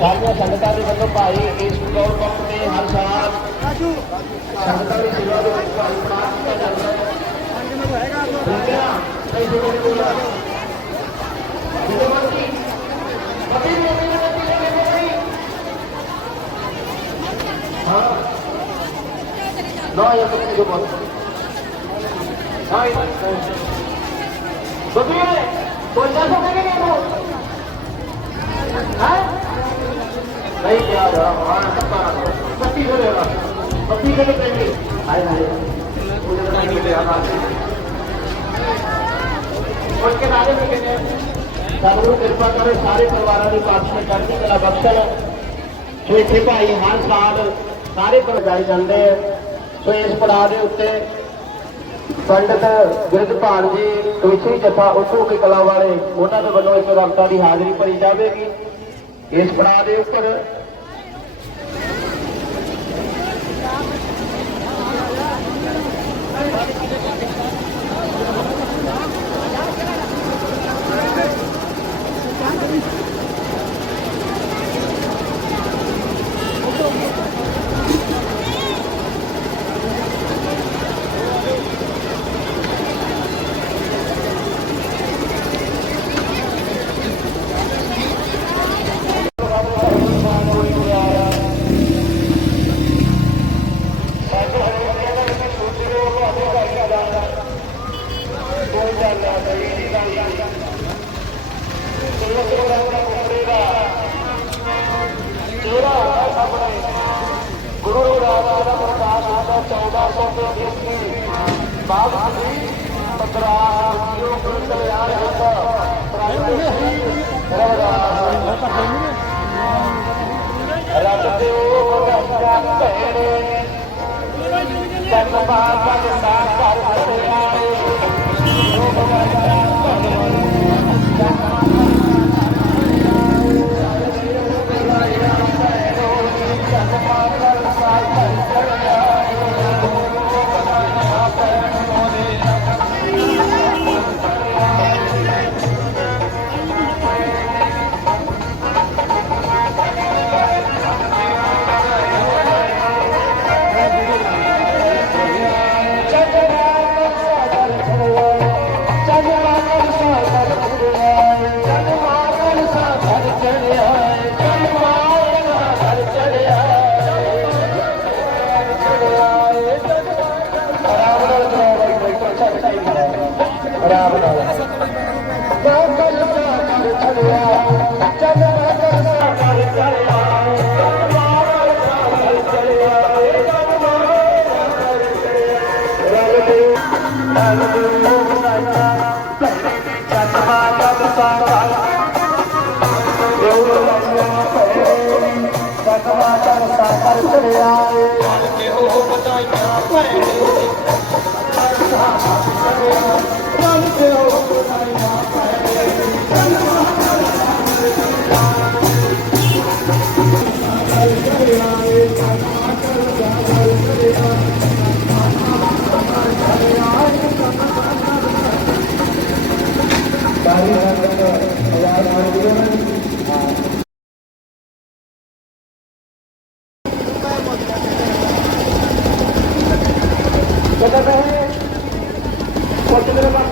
ਸਾਰੀਆਂ ਸੰਗਤਾਂ ਦੇ ਵੱਲੋਂ ਭਾਈ ਇਸ ਪੈਟਰੋਲ ਪੰਪ ਤੇ ਹਰ ਸਾਲ ਸੰਗਤਾਂ ਦੀ ਸੇਵਾ ਦੇ ਵਿੱਚ ਭਾਈ ਪ੍ਰਾਪਤ ਕੀਤਾ ਜਾਂਦਾ ਹੈ। ਠੀਕ ਹੈ ਨਾ ਕਈ ਜਗ੍ਹਾ ਤੇ ਬੋਲਾ ਜਿਹਦੇ ਮਨ ਕੀ ਪਤੀ ਨੂੰ ਪਤੀ ਲੈ ਕੇ ਬੋਲੀ ਹਾਂ। ਨਾ ਇਹ ਪਤੀ ਜੋ ਬੋਲ ਹਾਂ ਇਹ ਹੈ ਕੋਈ ਜਾ ਸਕੇਗਾ ਨਹੀਂ। ਉਹ ਹੈ। ਕਲਾ ਹਰ ਸਾਲ ਸਾਰੇ ਪਰਗਾਏ ਜਾਂਦੇ ਆ। ਸੋ ਇਸ ਪੜਾਅ ਦੇ ਉੱਤੇ ਪੰਡਤ ਗਿਰਧਪਾਲ ਜੀ ਕਵਿਸ਼ਰੀ ਜਥਾ ਉਤੋਂ ਕੇ ਕਲਾ ਵਾਲੇ, ਉਹਨਾਂ ਦੇ ਵੱਲੋਂ ਇਸ ਰਮਤਾ ਦੀ ਹਾਜ਼ਰੀ ਭਰੀ ਜਾਵੇਗੀ। ਇਸ ਪੜਾਅ ਦੇ ਉੱਪਰ ਗੁਰੂ ਰਾਮਦਾਸ ਦਾ ਪ੍ਰਕਾਸ਼ ਹੁੰਦਾ 1400 ਦੇ ਬਾਅਦ ਸ੍ਰੀ ਪਤਰਾ ਜੋ ਗੁਰੂ ਕਲਿਆਣ ਹੁੰਦਾ ਰੱਬ ਦੇ ਉਹ ਰਸਤਾ ਭੈਣੇ ਤਨ ਬਾਬਾ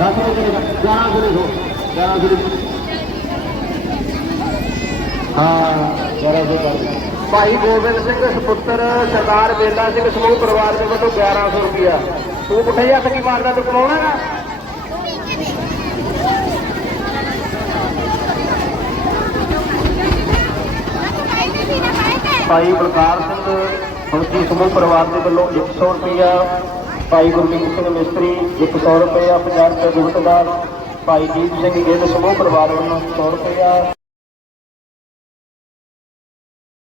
রাস্তা রাস্তা রাস্তা রাস্তা ਹਾਂ ਯਾਰਾ ਭਾਈ ਗੋਬਿੰਦ ਸਿੰਘ ਸੁਪੁੱਤਰ ਸਰਦਾਰ ਬੇਲਾ ਸਿੰਘ ਸਮੂਹ ਪਰਿਵਾਰ ਦੇ ਵੱਲੋਂ 1100 ਰੁਪਿਆ ਤੂੰ ਪੁੱਠੇ ਹੱਥ ਕੀ ਮਾਰਦਾ, ਤੂੰ ਕਮਾਉਣਾ ਨਾ ਭਾਈ ਬਲਕਾਰ ਸਿੰਘ ਫੌਜੀ ਸਮੂਹ ਪਰਿਵਾਰ ਦੇ ਵੱਲੋਂ 100 ਰੁਪਿਆ ਭਾਈ ਗੁਰਮੀਤ ਸਿੰਘ ਮਿਸਤਰੀ 100 ਰੁਪਇਆ 50 ਰੁਪਏ ਗੁਪਤਦਾਰ, ਭਾਈ ਦੀਪ ਸਿੰਘ ਗਿੱਲ ਸਮੂਹ ਪਰਿਵਾਰ ਵੱਲੋਂ 100 ਰੁਪਇਆ